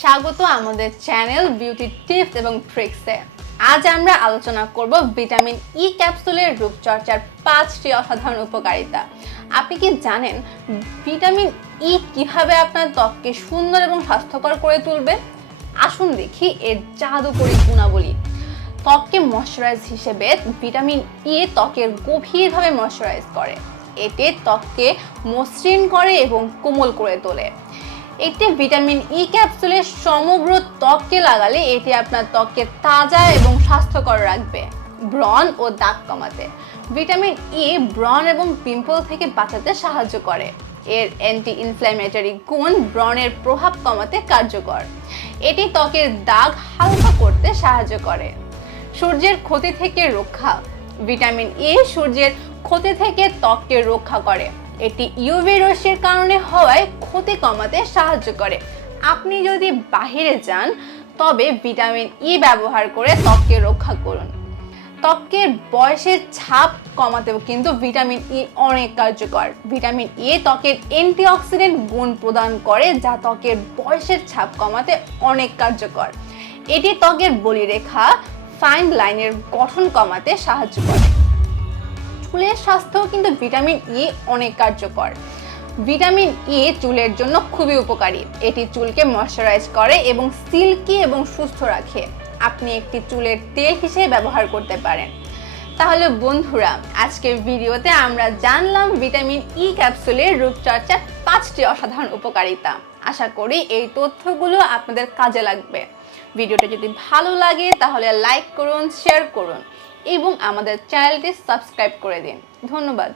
স্বাগত আমাদের channel beauty tips এবং ট্রিক্সে। আজ আমরা আলোচনা করব ভিটামিন ই ক্যাপসুলের রূপচর্চার 5টি অসাধারণ উপকারিতা। আপনি কি জানেন ভিটামিন ই কিভাবে আপনার ত্বককে সুন্দর এবং স্বাস্থ্যকর করে তুলবে? আসুন দেখি এর জাদুকরী গুণাবলী। ত্বককে ময়শ্চারাইজ হিসেবে ভিটামিন ই ত্বকের গভীরভাবে ময়শ্চারাইজ করে। এটি ত্বককে মসৃণ করে এবং কোমল করে তোলে। একটি ভিটামিন ই ক্যাপসুলে সমগ্র ত্বককে লাগালে এটি আপনার ত্বককে তাজা এবং স্বাস্থ্যকর রাখবে। ব্রণ ও দাগ কমাতে ভিটামিন ই ব্রণ এবং পিম্পল থেকে বাঁচাতে সাহায্য করে। এর অ্যান্টি ইনফ্ল্যামেটরি গুণ ব্রণের প্রভাব কমাতে কার্যকর। এটি ত্বকের দাগ হালকা করতে সাহায্য করে। সূর্যের ক্ষতি থেকে রক্ষা ভিটামিন ই সূর্যের ক্ষতি থেকে ত্বককে রক্ষা করে। এটি ইউভি রশ্মির কারণে হওয়ায় ক্ষতি কমাতে সাহায্য করে। আপনি যদি বাইরে যান তবে ভিটামিন ই ব্যবহার করে ত্বককে রক্ষা করুন। ত্বকের বয়সের ছাপ কমাতেও কিন্তু ভিটামিন ই অনেক কার্যকর। ভিটামিন ই ত্বকের অ্যান্টিঅক্সিডেন্ট গুণ প্রদান করে, যা ত্বকের বয়সের ছাপ কমাতে অনেক কার্যকর। এটি ত্বকের বলিরেখা ফাইন লাইনের গঠন কমাতে সাহায্য করে। চুলের স্বাস্থ্যও কিন্তু ভিটামিন ই অনেক কার্যকর। ভিটামিন ই চুলের জন্য খুবই উপকারী। এটি চুলকে ময়শ্চারাইজ করে এবং সিল্কি এবং সুস্থ রাখে। আপনি একটি চুলের তেল হিসেবে ব্যবহার করতে পারেন। তাহলে বন্ধুরা, আজকের ভিডিওতে আমরা জানলাম ভিটামিন ই ক্যাপসুলের রূপচর্চার 5টি অসাধারণ উপকারিতা। আশা করি এই তথ্যগুলো আপনাদের কাজে লাগবে। ভিডিওটা যদি ভালো লাগে তাহলে লাইক করুন, শেয়ার করুন এবং আমাদের চ্যানেলটি সাবস্ক্রাইব করে দিন। ধন্যবাদ।